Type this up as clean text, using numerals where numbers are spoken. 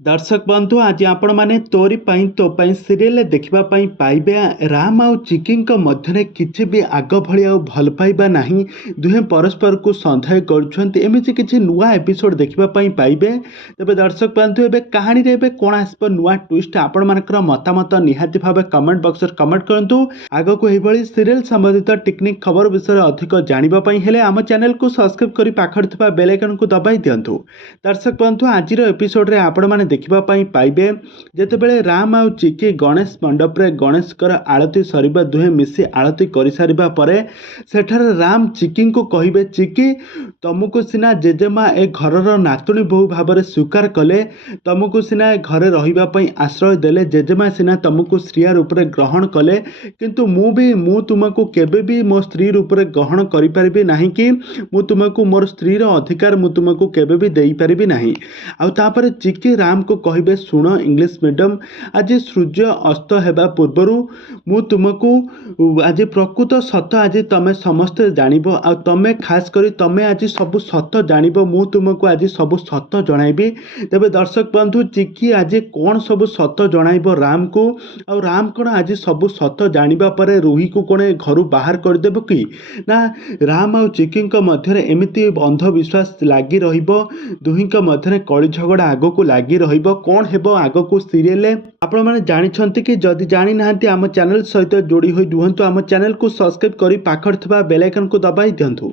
दर्शक बंधु आज आपण माने तोरी पाई तो पाई सीरियल देखिबा पाई पाइबे राम आउ चिकी मध्य किछि भी आग भली आउ भल पाइबा नाही दुहे परस्पर को संदेह करूछंती एमिति किछि नुआ एपिसोड देखिबा पाई पाइबे। तबे दर्शक बंधु एबे कहानी रे एबे कोन आसप नुआ ट्विस्ट आपण मानकर मतामत निहाती भाबे कमेंट बॉक्स रे कमेंट करंतु। आगो को एही भली सीरियल संबंधित टेक्निक खबर विषय अधिक जानिबा पाई हेले आम चैनल को सब्सक्राइब करी पाखर थिबा बेल आइकन को दबाई दियंतु। दर्शक बंधु आजिर एपिसोड रे आपण माने देखिबा पाई पाइबे जेतेबेले राम आउ चिकी गणेश मंडप रे गणेश कर आरती सरीबा दुहे मिसी आरती करि सारिबा परे सेठारे राम चिकी को कहिबे चिकी तुमको सिना जेजेमा ए घरर नातुणी बहु भाव स्वीकार कले तुमको सिना ए घरे रहिबा पाई आश्रय देले जेजेमा सिना तुमको स्त्री रूप रे ग्रहण कले किंतु मु तुमको केबे भी मो स्त्री रूप रे ग्रहण करि परिबे नाही कि मु तुमको मोर स्त्री रो अधिकार मु तुमको केबे भी देई परिबे नाही। आ तापर चिकी राम को कहिबे सुन इंग्लिश मीडियम आज सूर्य अस्त हेबा पूर्वरु मु तुमको आज प्रकृत सत आज तमे समस्ते जानिबो आ तमे खास करी तमे आज सब सत जानिबो मु तुमको आज सब सत जणाइबी। तबे दर्शक बंधु चिकी आज कोन सब सत जणाइबो राम को आ राम कोन आज सब सत जानिबा परे रूही को कोन घर बाहर कर देबो कि ना राम आ चिकी मध्य एमिति अंधविश्वास लागी रहिबो दुहिंक मध्य कଳି झगड़ा आगो को लागी रहिबो कोन हेबो आगो को सीरियल आपण माने जानि छंती कि जदि जानि नाहंती आम चैनल सहित जोड़ी होई दुहंतु आम चैनल को सब्सक्राइब करी पाखर थिबा बेल आइकन को दबाई दियंतु।